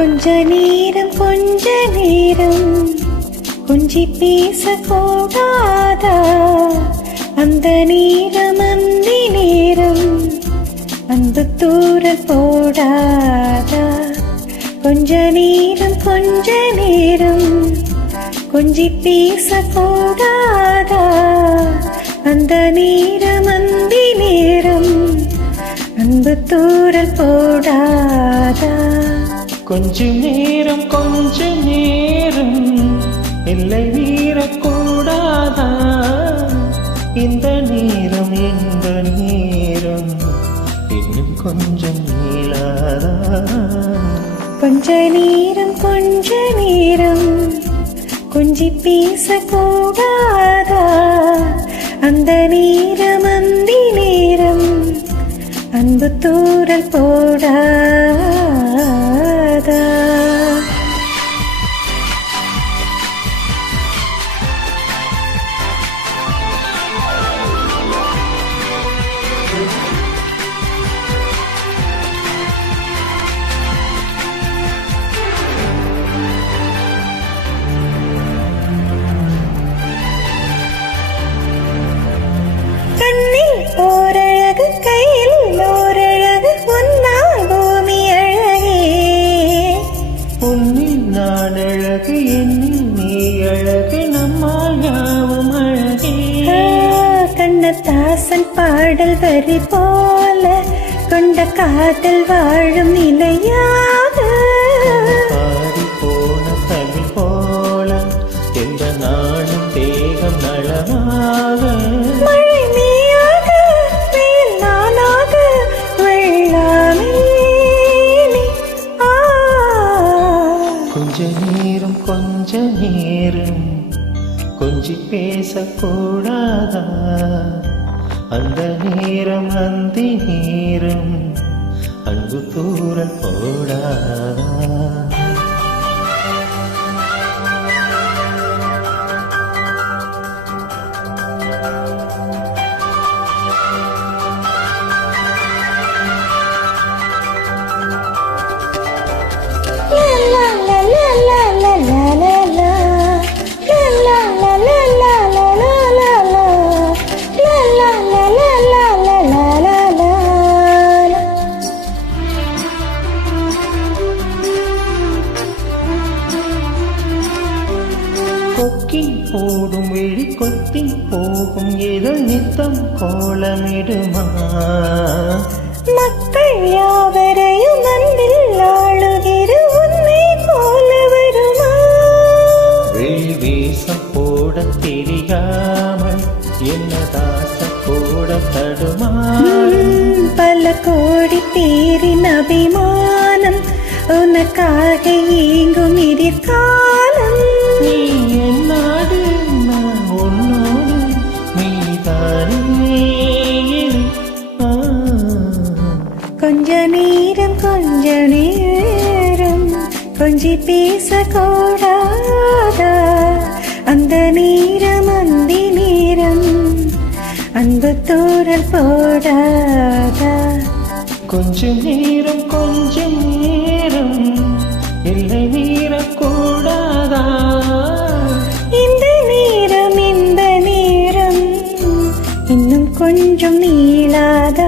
கொஞ்ச நேரம் கொஞ்ச நேரம் கொஞ்சி பேச கூடாதா அந்த நேரம் அந்த நேரம் அந்த தூர போடாதா? கொஞ்ச நேரம் கொஞ்ச நேரம் கொஞ்சி பேச கூடாதா அந்த நேரம் அந்த நேரம் அன்பு தூரல் போடாதா கொஞ்சம் நேரம் கொஞ்சம் நேரம். எல்லை மீறக்கூடாதா? இந்த நேரம் இந்த நேரம். இன்னும் கொஞ்சம் நீளாதா கொஞ்ச நேரம் கொஞ்ச நேரம். கொஞ்சி பேசக்கூடாதா? அந்த நேரம் அந்த நேரம். அன்பு தூரல் போடா. 的 கண்ணதாசன் பாடல் வரி போல கொண்ட காதல் வாழும் நிலையாக பாடி போன தமிழ் போல எந்த நாளும் தேகம் நலமாக மழை நீயாக நானாக வெள்ளாமே. ஆ. கொஞ்ச நேரம் கொஞ்ச நேரம் கொஞ்சி பேசக்கூடாதா? அந்த நேரம் அந்த நேரம் அன்பு தூரல் போடாதா போடும் விழி கொத்தின் போகும் இதழ் நித்தம் கோலமிடுமா? மக்கள் யாவரையும் அன்பில் ஆளுகிற உன்னை போல வருமா? வெளி வேஷம் போட தெரியாமல் என்ன தாச போட பல கோடி பேரின் அபிமானம் உனக்காக இயங்கும் எதிர்காலம். நீ கொஞ்சி பேச கூடாதா அந்த நேரம் அந்த நேரம் அன்பு தூரல் போடாதா? கொஞ்சம் நேரம் கொஞ்சம் நேரம் எல்லை மீறக்கூடாதா? இந்த நேரம் இந்த நேரம் இன்னும் கொஞ்சம் நீளாதா